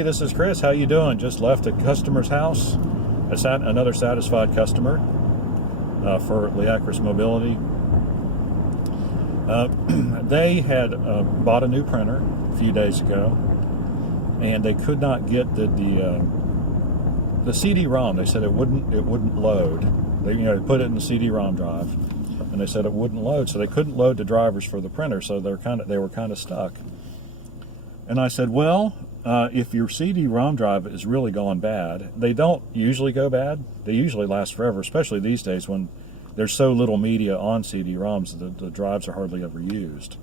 Hey, this is Chris. How you doing? Just left a customer's house. Another satisfied customer for Leacris Mobility. They had bought a new printer a few days ago, and they could not get the CD-ROM. They said it wouldn't load. They put it in the CD-ROM drive, and they said it wouldn't load, so they couldn't load the drivers for the printer. So they were kind of stuck. And I said, well, if your CD-ROM drive is really going bad, they don't usually go bad. They usually last forever, especially these days when there's so little media on CD-ROMs that the drives are hardly ever used.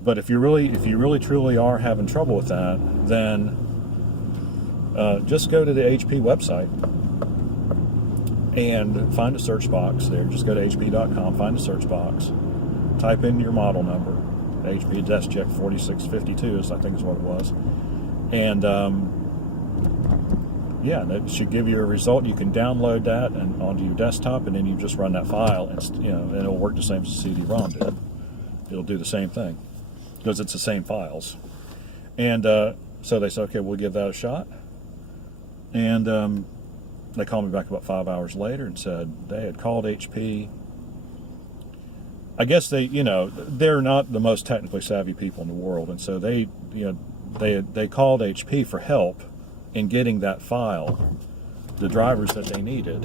But if you really truly are having trouble with that, then just go to the HP website and find a search box there. Just go to hp.com, find a search box, type in your model number. HP DeskJet 4652 I think is what it was. And yeah, that should give you a result. You can download that and onto your desktop, and then you just run that file, and and it'll work the same as the CD-ROM did. It'll do the same thing because it's the same files. And so they said, okay, we'll give that a shot. And they called me back about 5 hours later and said they had called HP. I guess they're not the most technically savvy people in the world, and so they called HP for help in getting that file, the drivers that they needed.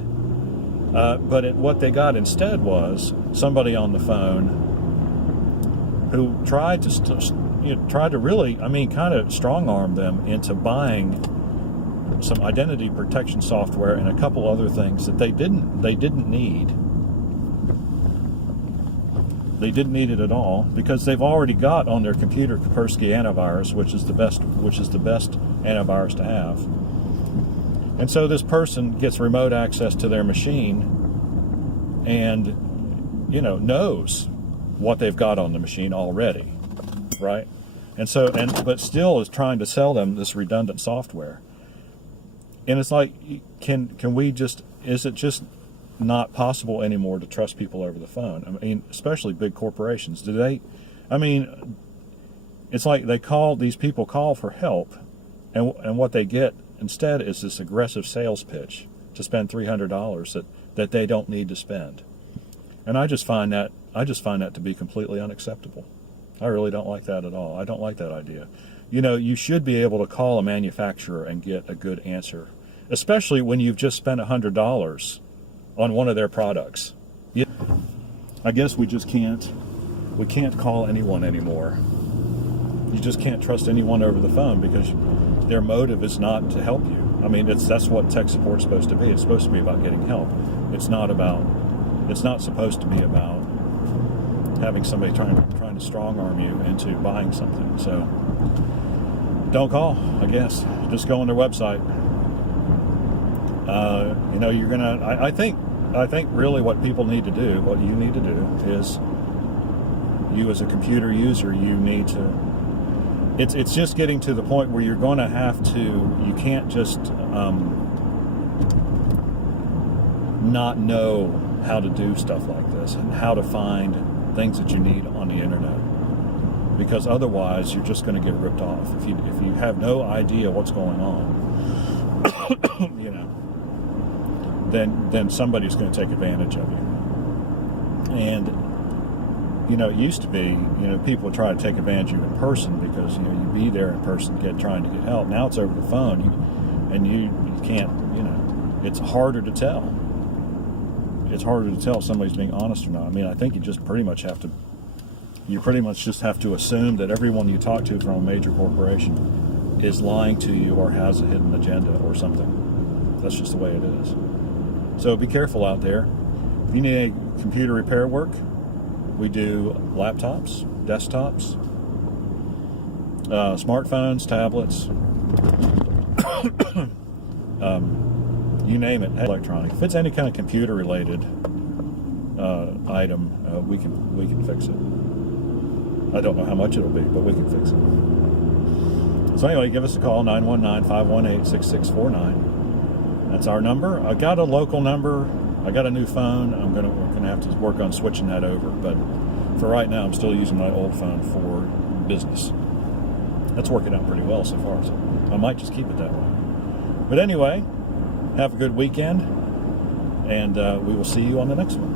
But what they got instead was somebody on the phone who tried to really, kind of strong arm them into buying some identity protection software and a couple other things that they didn't need. They didn't need it at all because they've already got on their computer Kaspersky antivirus, which is the best antivirus to have. And so this person gets remote access to their machine and knows what they've got on the machine already, right? And so but still is trying to sell them this redundant software. And it's like, can we just, is it just not possible anymore to trust people over the phone? I mean, especially big corporations. It's like these people call for help, and what they get instead is this aggressive sales pitch to spend $300 that they don't need to spend. And I just find that to be completely unacceptable. I really don't like that at all. I don't like that idea. You should be able to call a manufacturer and get a good answer, especially when you've just spent $100 on one of their products. I guess we can't call anyone anymore. You just can't trust anyone over the phone because their motive is not to help you. I mean, that's what tech support's supposed to be. It's supposed to be about getting help. It's not supposed to be about having somebody trying to strong arm you into buying something. So don't call, I guess. Just go on their website. I think really what people need to do, what you need to do is, you as a computer user, you need to, it's just getting to the point where you're going to have to, you can't just not know how to do stuff like this and how to find things that you need on the internet, because otherwise you're just going to get ripped off. If you have no idea what's going on, then somebody's going to take advantage of you. And it used to be, people would try to take advantage of you in person because you'd be there in person trying to get help. Now it's over the phone, and you can't. It's harder to tell. It's harder to tell if somebody's being honest or not. I mean, I think you pretty much just have to assume that everyone you talk to from a major corporation is lying to you or has a hidden agenda or something. That's just the way it is. So be careful out there. If you need any computer repair work, we do laptops, desktops, smartphones, tablets, you name it, electronic. If it's any kind of computer related item, we can fix it. I don't know how much it'll be, but we can fix it. So anyway, give us a call, 919-518-6649. That's our number. I got a local number. I got a new phone. We're gonna have to work on switching that over. But for right now, I'm still using my old phone for business. That's working out pretty well so far, so I might just keep it that way. But anyway, have a good weekend, and we will see you on the next one.